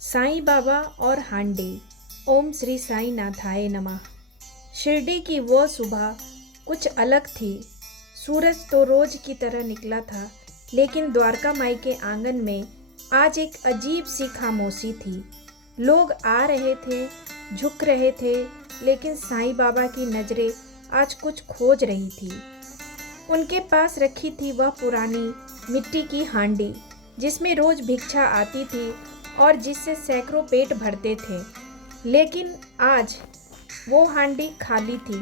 साईं बाबा और हांडी। ओम श्री साईं नाथाय नमः। शिरडी की वो सुबह कुछ अलग थी। सूरज तो रोज की तरह निकला था, लेकिन द्वारका माई के आंगन में आज एक अजीब सी खामोशी थी। लोग आ रहे थे, झुक रहे थे, लेकिन साईं बाबा की नज़रें आज कुछ खोज रही थी। उनके पास रखी थी वह पुरानी मिट्टी की हांडी, जिसमें रोज भिक्षा आती थी और जिससे सैकड़ों पेट भरते थे। लेकिन आज वो हांडी खाली थी।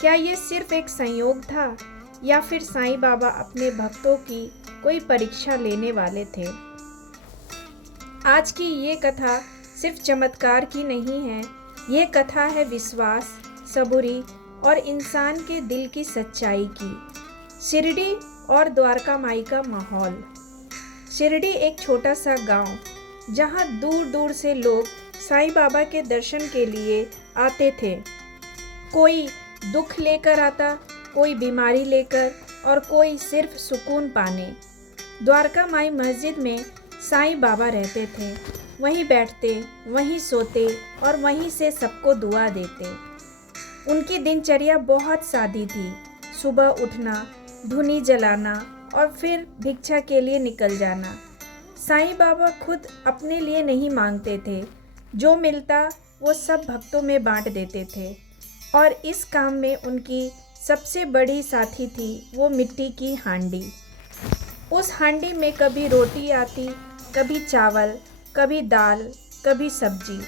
क्या ये सिर्फ एक संयोग था, या फिर साईं बाबा अपने भक्तों की कोई परीक्षा लेने वाले थे? आज की ये कथा सिर्फ चमत्कार की नहीं है। ये कथा है विश्वास, सबूरी और इंसान के दिल की सच्चाई की। शिरडी और द्वारका माई का माहौल। शिरडी एक छोटा सा गांव, जहां दूर दूर से लोग साईं बाबा के दर्शन के लिए आते थे। कोई दुख लेकर आता, कोई बीमारी लेकर, और कोई सिर्फ सुकून पाने। द्वारका माई मस्जिद में साईं बाबा रहते थे। वहीं बैठते, वहीं सोते और वहीं से सबको दुआ देते। उनकी दिनचर्या बहुत सादी थी। सुबह उठना, धूनी जलाना और फिर भिक्षा के लिए निकल जाना। साईं बाबा खुद अपने लिए नहीं मांगते थे। जो मिलता वो सब भक्तों में बांट देते थे। और इस काम में उनकी सबसे बड़ी साथी थी वो मिट्टी की हांडी। उस हांडी में कभी रोटी आती, कभी चावल, कभी दाल, कभी सब्जी,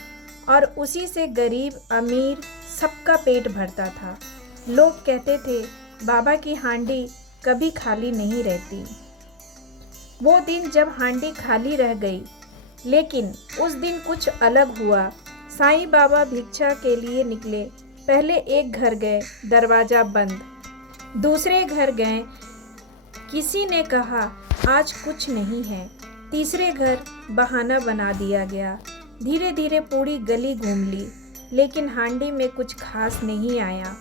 और उसी से गरीब अमीर सबका पेट भरता था। लोग कहते थे बाबा की हांडी कभी खाली नहीं रहती। वो दिन जब हांडी खाली रह गई, लेकिन उस दिन कुछ अलग हुआ। साईं बाबा भिक्षा के लिए निकले। पहले एक घर गए, दरवाज़ा बंद। दूसरे घर गए, किसी ने कहा आज कुछ नहीं है। तीसरे घर बहाना बना दिया गया। धीरे धीरे पूरी गली घूम ली, लेकिन हांडी में कुछ खास नहीं आया।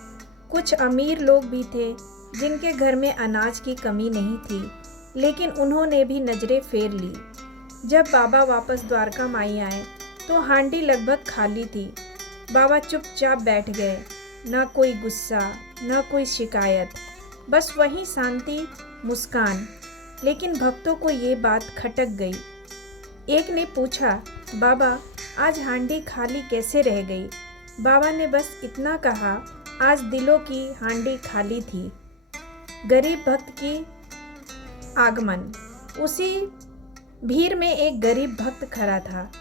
कुछ अमीर लोग भी थे जिनके घर में अनाज की कमी नहीं थी, लेकिन उन्होंने भी नज़रें फेर ली। जब बाबा वापस द्वारका माई आए तो हांडी लगभग खाली थी। बाबा चुपचाप बैठ गए। ना कोई गुस्सा, ना कोई शिकायत, बस वही शांति, मुस्कान। लेकिन भक्तों को ये बात खटक गई। एक ने पूछा, बाबा आज हांडी खाली कैसे रह गई? बाबा ने बस इतना कहा, आज दिलों की हांडी खाली थी। गरीब भक्त की आगमन। उसी भीड़ में एक गरीब भक्त खड़ा था।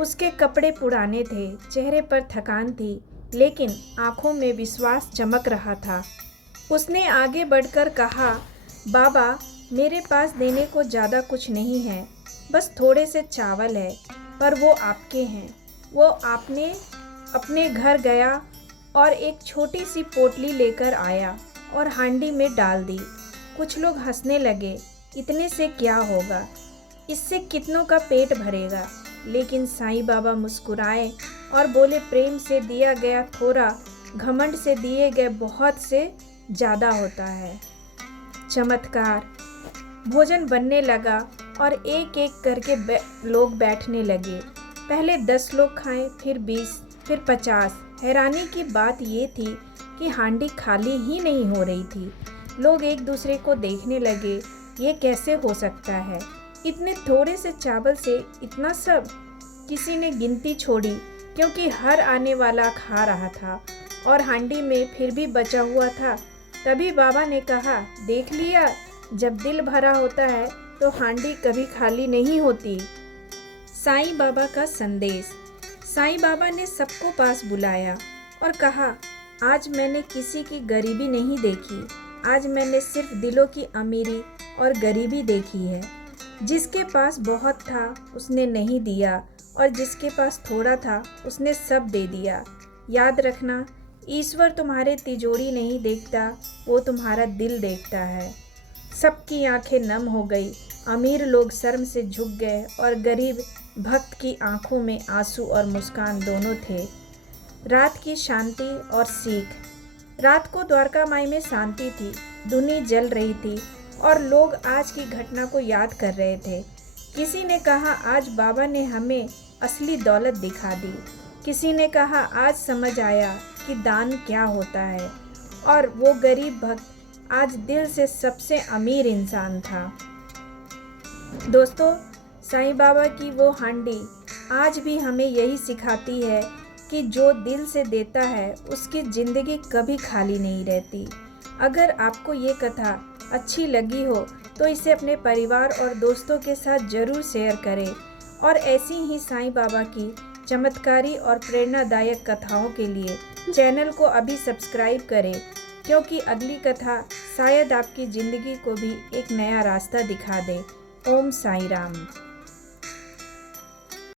उसके कपड़े पुराने थे, चेहरे पर थकान थी, लेकिन आंखों में विश्वास चमक रहा था। उसने आगे बढ़कर कहा, बाबा मेरे पास देने को ज़्यादा कुछ नहीं है, बस थोड़े से चावल है, पर वो आपके हैं। वो आपने अपने घर गया और एक छोटी सी पोटली लेकर आया और हांडी में डाल दी। कुछ लोग हंसने लगे, इतने से क्या होगा, इससे कितनों का पेट भरेगा। लेकिन साईं बाबा मुस्कुराए और बोले, प्रेम से दिया गया थोड़ा, घमंड से दिए गए बहुत से ज़्यादा होता है। चमत्कार। भोजन बनने लगा और एक एक करके लोग बैठने लगे। पहले 10 लोग खाएं, फिर 20, फिर 50। हैरानी की बात ये थी कि हांडी खाली ही नहीं हो रही थी। लोग एक दूसरे को देखने लगे, ये कैसे हो सकता है? इतने थोड़े से चावल से इतना सब? किसी ने गिनती छोड़ी, क्योंकि हर आने वाला खा रहा था और हांडी में फिर भी बचा हुआ था। तभी बाबा ने कहा, देख लिया, जब दिल भरा होता है तो हांडी कभी खाली नहीं होती। साईं बाबा का संदेश। साईं बाबा ने सबको पास बुलाया और कहा, आज मैंने किसी की गरीबी नहीं देखी। आज मैंने सिर्फ दिलों की अमीरी और गरीबी देखी है। जिसके पास बहुत था उसने नहीं दिया, और जिसके पास थोड़ा था उसने सब दे दिया। याद रखना, ईश्वर तुम्हारे तिजोरी नहीं देखता, वो तुम्हारा दिल देखता है। सबकी आंखें नम हो गई। अमीर लोग शर्म से झुक गए और गरीब भक्त की आंखों में आंसू और मुस्कान दोनों थे। रात की शांति और सीख। रात को द्वारका माई में शांति थी। धूनी जल रही थी और लोग आज की घटना को याद कर रहे थे। किसी ने कहा, आज बाबा ने हमें असली दौलत दिखा दी। किसी ने कहा आज समझ आया कि दान क्या होता है, और वो गरीब भक्त आज दिल से सबसे अमीर इंसान था। दोस्तों, साईं बाबा की वो हांडी आज भी हमें यही सिखाती है कि जो दिल से देता है उसकी ज़िंदगी कभी खाली नहीं रहती। अगर आपको ये कथा अच्छी लगी हो तो इसे अपने परिवार और दोस्तों के साथ ज़रूर शेयर करें, और ऐसी ही साईं बाबा की चमत्कारी और प्रेरणादायक कथाओं के लिए चैनल को अभी सब्सक्राइब करें, क्योंकि अगली कथा शायद आपकी ज़िंदगी को भी एक नया रास्ता दिखा दे। ओम साईं राम।